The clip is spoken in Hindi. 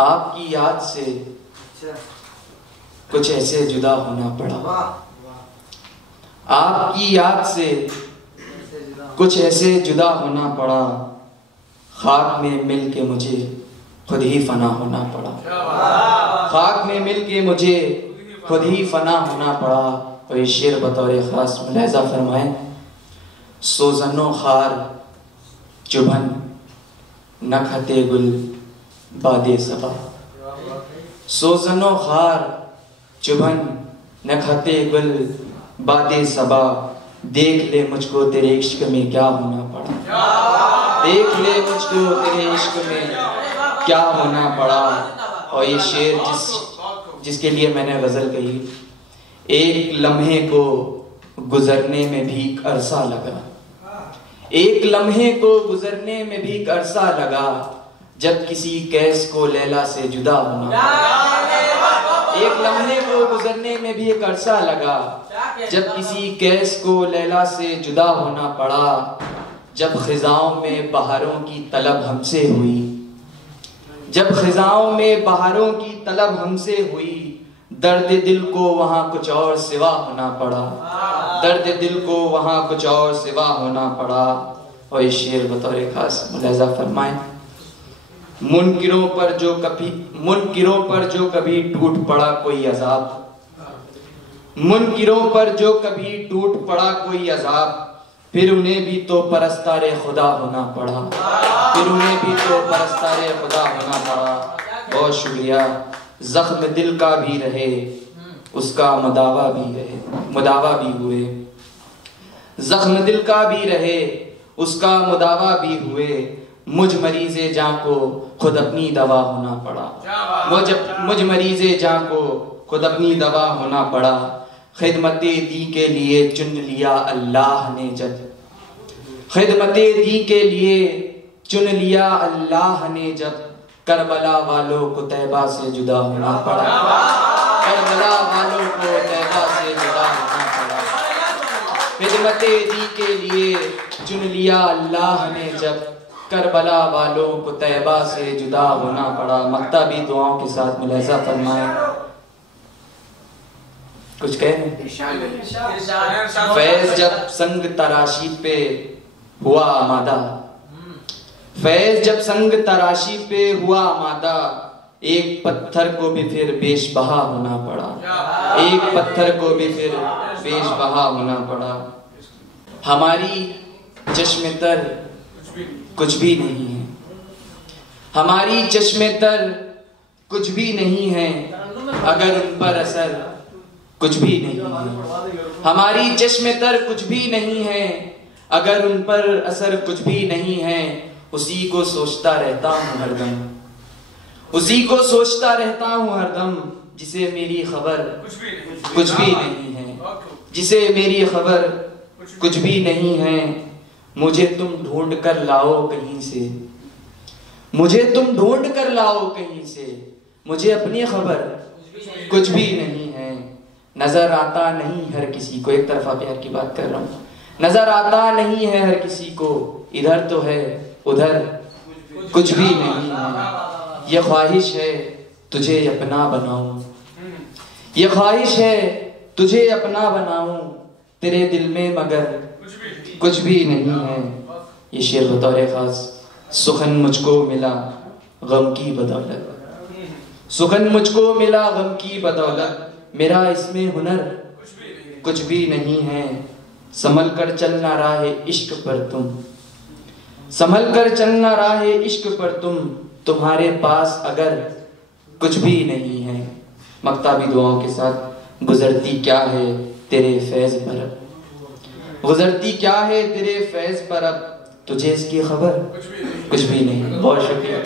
आपकी याद से कुछ ऐसे जुदा होना पड़ा, आपकी याद से कुछ ऐसे जुदा होना पड़ा, खाक में मिल के मुझे खुद ही फना होना पड़ा, खाक में मिल के मुझे खुद ही फना होना पड़ा। और ये शेर बतौर खास मुलाहिज़ा फरमाएं। सोजनो खार चुभन न खते गुल बादे सबा, सोजनो खार चुभन न खते गुल बादे सबा, देख ले मुझको तेरे इश्क में क्या होना पड़ा, देख ले मुझको तेरे इश्क में क्या होना पड़ा। और ये शेर जिसके लिए मैंने गजल कही, एक लम्हे को गुजरने में भी अरसा लगा, एक लम्हे को गुजरने में भी अरसा लगा, जब किसी कैस को लैला से जुदा होना पड़ा, एक लम्हे को गुजरने में भी एक अरसा लगा, जब किसी कैस को लैला से जुदा होना पड़ा। जब खिजाओं में बहारों की तलब हमसे हुई, जब खिजाओं में बहारों की तलब हमसे हुई, दर्द दिल को वहां कुछ और सिवा होना पड़ा, दर्द दिल को वहां कुछ और सिवा होना पड़ा। और ये शेर बतौर खास मुलाहिज़ा फरमाएं। मुनकिरों पर जो कभी टूट पड़ा कोई अजाब, मुनकिरों पर जो कभी टूट पड़ा कोई अजाब, फिर उन्हें भी तो परस्तारे खुदा होना पड़ा, फिर उन्हें भी तो परस्तारे खुदा होना पड़ा। बहुत शुक्रिया। जख्म दिल का भी रहे, उसका मुदावा भी रहे, मुदावा भी हुए, जख्म दिल का भी रहे, उसका मुदावा भी हुए, मुझ मरीज़े जान को खुद अपनी दवा होना पड़ा, मुझ मरीज़े जान को खुद अपनी दवा होना पड़ा। खिदमते दी के लिए चुन लिया अल्लाह ने जब, खिदमते दी के लिए चुन लिया अल्लाह ने जब, करबला वालों को तैबा से जुदा होना पड़ा, करबला वालों को तैबा से जुदा होना पड़ा। खिदमते दी के लिए चुन लिया अल्लाह ने जब, करबला वालों को तैबा से जुदा होना पड़ा। मक्तबी दुआओं के साथ मुलाहिज़ा फरमाएं। कुछ कहें? फैज़ जब संग तराशी पे हुआ आमादा, फैज़ जब संग तराशी पे हुआ आमादा, एक पत्थर को भी फिर बेशबहा होना पड़ा, एक पत्थर को भी फिर बेशबहा होना पड़ा। हमारी चश्मे तर कुछ भी नहीं है, हमारी चश्मे तर कुछ भी नहीं है, अगर उन पर असर कुछ भी नहीं है, हमारी चश्मे तर कुछ भी नहीं है, अगर उन पर असर कुछ भी नहीं है। उसी को सोचता रहता हूँ हरदम, उसी को सोचता रहता हूँ हरदम, जिसे मेरी खबर कुछ भी नहीं है, जिसे मेरी खबर कुछ भी नहीं है। मुझे तुम ढूंढ कर लाओ कहीं से, मुझे तुम ढूंढ कर लाओ कहीं से, मुझे अपनी खबर कुछ भी नहीं है। नजर आता नहीं हर किसी को, एक तरफा प्यार की बात कर रहा हूँ, नजर आता नहीं है हर किसी को, इधर तो है उधर कुछ भी नहीं है। ये ख्वाहिश है तुझे अपना बनाऊं, ये ख्वाहिश है तुझे अपना बनाऊं, तेरे दिल में मगर कुछ भी नहीं है। ये शेर बतौर खास। सुखन मुझको मिला गम की बदौलत, सुखन मुझको मिला गम की बदौलत, मेरा इसमें हुनर कुछ भी नहीं है। संभल कर चलना राह इश्क पर तुम, संभल कर चलना राह इश्क पर तुम, तुम्हारे पास अगर कुछ भी नहीं है। मक्तबी दुआओं के साथ। गुजरती क्या है तेरे फैज़ पर अब, गुजरती क्या है तेरे फैज़ पर अब, तुझे इसकी खबर कुछ भी नहीं। बहुत शुक्रिया।